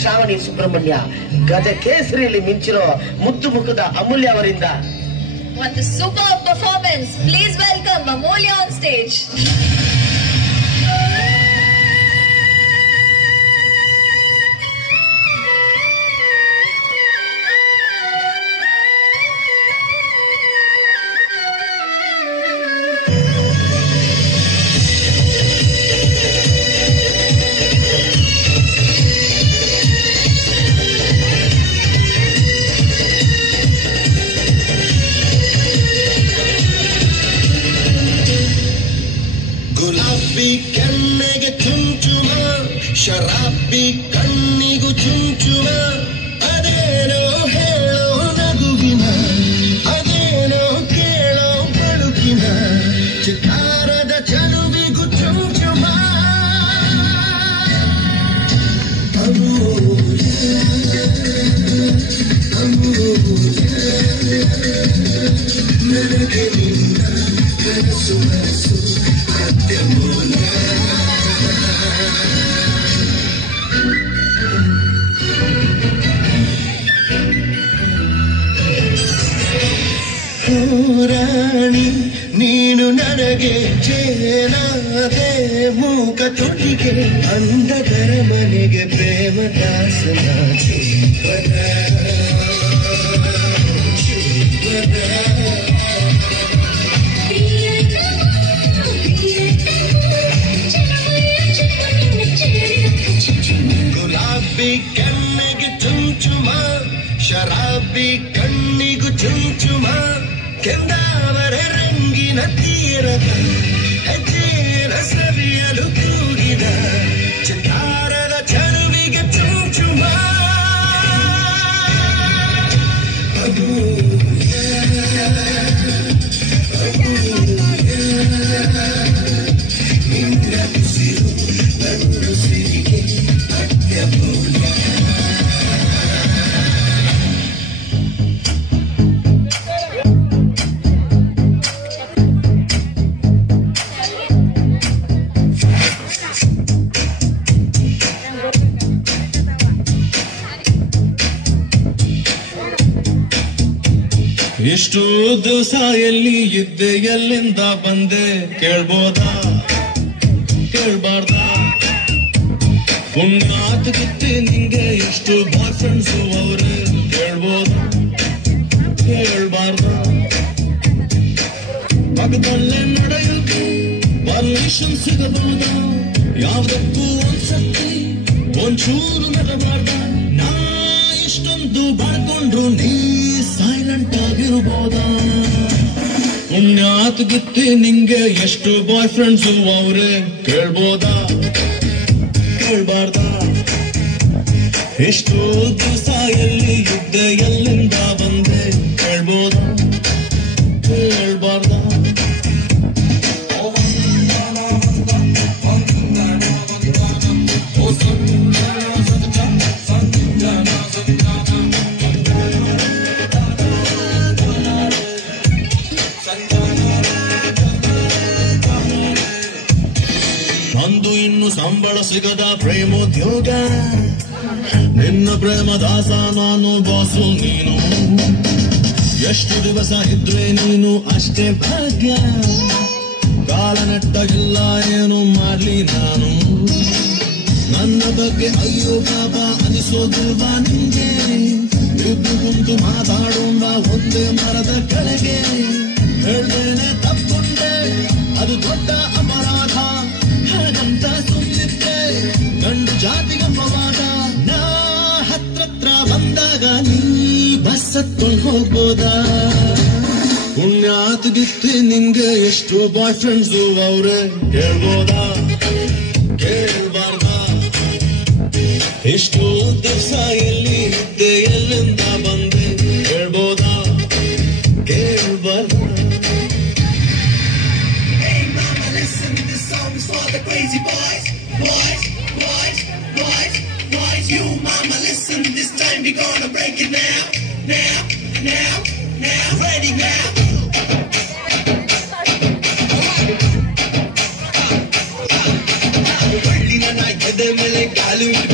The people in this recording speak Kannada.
ಶ್ರಾವಣಿ ಸುಬ್ರಹ್ಮಣ್ಯ ಗಜ ಕೇಸರಿಯಲ್ಲಿ ಮಿಂಚಿರೋ ಮುದ್ದು ಮುಖದ ಅಮೂಲ್ಯ ಅವರಿಂದ ಒಂದು super performance. Please welcome Amulya on stage. ಗುಲಾಬಿ ಕಣ್ಣಿಗೆ ಚುಂಚುಮ, ಶರಾಬಿ ಕಣ್ಣಿಗೂ ಚುಂಚುಮ, ಅದೇನೋ ಹೇಳೋ ನಗುವಿನ, ಅದೇನೋ ಕೇಳೋ ಬಳುಕಿನ, ಚಿತ್ತಾರದ ಚಲುವಿಗೂ ಚುಂಚುಮ. ಅಮೂಲ್ಯ ಅಮೂಲ್ಯ ನನಗೆ ನಿನ್ನ ಕನಸು ಮನಸ್ಸು ರಾಣಿ ನೀನು ನನಗೆ ಜೇನಾದೆ, ಮೂಕ ತುಟಿಗೆ ಅಂಧಕರ ಮನೆಗೆ ಪ್ರೇಮ ದಾಸನಾದೆ. ಗುಲಾಬಿ ಕಣ್ಣಿಗೆ ಚುಂಚುಮ, ಶರಾಬಿ ಕಣ್ಣಿಗೂ ಚುಂಚುಮ, ಕೆಂದಾವರ ರಂಗಿನ ತೀರದ ಹೆಜ್ಜೆಯ ಸವಿಯಲು ಕೂಗಿದ, ಚಿತ್ತಾರದ ಚರುವಿಗೆ ಚುಂಚುಮ. ಅಮೂಲ್ಯ ಅಮೂಲ್ಯ ನಿನ್ನ ಉಸಿರು ನನ್ನ ಉಸಿರಿಗೆ ಅತ್ಯಮೂಲ್ಯ. ಇಷ್ಟು ದಿವಸ ಎಲ್ಲಿ ಇದ್ದೆ, ಎಲ್ಲಿಂದ ಬಂದೆ ಕೇಳ್ಬೋದಾ ಕೇಳ್ಬಾರ್ದ? ಪುಣ್ಯಾತ್ಗಿತ್ತಿ ನಿಂಗೆ ಎಷ್ಟು ಬಾಯ್ ಫ್ರೆಂಡ್ಸು ಅವ್ರೆ ಕೇಳ್ಬೋದಾ ಕೇಳ್ಬಾರ್ದ? ಪಕ್ಕದಲ್ಲೇ ನಡೆಯೋದು ಪರ್ಮಿಷನ್ ಸಿಗಬಹುದಾ? ಯಾವ್ದಕ್ಕೂ ಒಂದ್ಸತಿ ಒಂಚೂರು ನಗಬಾರ್ದ? ನಾ ಇಷ್ಟೊಂದು ಬಾಳ್ಕೊಂಡ್ರು ನೀ ಸೈಲೆಂಟ್ ಆಗಿರ್ಬೋದಾ? ಪುಣ್ಯಾತ್ಗಿತ್ತಿ ನಿಂಗೆ ಎಷ್ಟು ಬಾಯ್ ಫ್ರೆಂಡ್ಸು ಅವ್ರೆ ಕೇಳ್ಬೋದಾ ಕೇಳ್ಬಾರ್ದ? ಎಷ್ಟು ದಿವಸ ಎಲ್ಲಿ ಇದ್ದೆ, ಎಲ್ಲಿಂದ ಬಂದೆ ಕೇಳ್ಬೋದಾ ಕೇಳ್ಬಾರ್ದ? ನಂದು ಇನ್ನು ಸಂಬಳ ಸಿಗದ ಪ್ರೇಮೋದ್ಯೋಗ, ನಿನ್ನ ಪ್ರೇಮ ದಾಸ ನಾನು, ಬಾಸು ನೀನು. ಎಷ್ಟು ದಿವಸ ಇದ್ರೆ ನೀನು ಅಷ್ಟೇ ಭಾಗ್ಯ, ಕಾಲ ನೆಟ್ಟಾಗಿಲ್ಲ ಏನು ಮಾಡ್ಲಿ ನಾನು. ನನ್ನ ಬಗ್ಗೆ ಅಯ್ಯೋ ಪಾಪ ಅನಿಸೋದಿಲ್ವಾ ನಿಂಗೆ? ಇದ್ದು ಕುಂತು ಮಾತಾಡೋಣ ಒಂದೇ ಮರದ ಕೆಳಗೆ. ಹೇಳ್ದೇನೆ ತಪ್ಪುಂಡೆ ಅದು ದೊಡ್ಡ ಅಪರಾಧ, ಹಾಗಂತ ಸುಮ್ಮನಿದ್ದೆ ಗಂಡು ಜಾತಿಗಮ್ಮವಾದ. ನಾ ಹತ್ರತ್ರ ಬಂದಾಗ ನೀ ಬಸ್ ಹತ್ಕೊಂಡು ಹೋಗ್ಬೋದಾ? ಪುಣ್ಯಾತ್ಗಿತ್ತಿ ನಿಂಗೆ ಎಷ್ಟು ಬಾಯ್ ಫ್ರೆಂಡ್ಸು ಅವ್ರೆ ಕೇಳ್ಬೋದಾ ಕೇಳ್ಬಾರ್ದ? ಎಷ್ಟು ದಿವಸ ಎಲ್ಲಿ ಇದ್ದೆ, ಎಲ್ಲಿಂದ ಬಂದೆ ಕೇಳ್ಬೋದಾ ಕೇಳ್ಬಾರ್ದ? Crazy boys, boys, boys, boys, boys. You mama listen, this time we gonna break it now, now, now, now. Ready now. Bollywood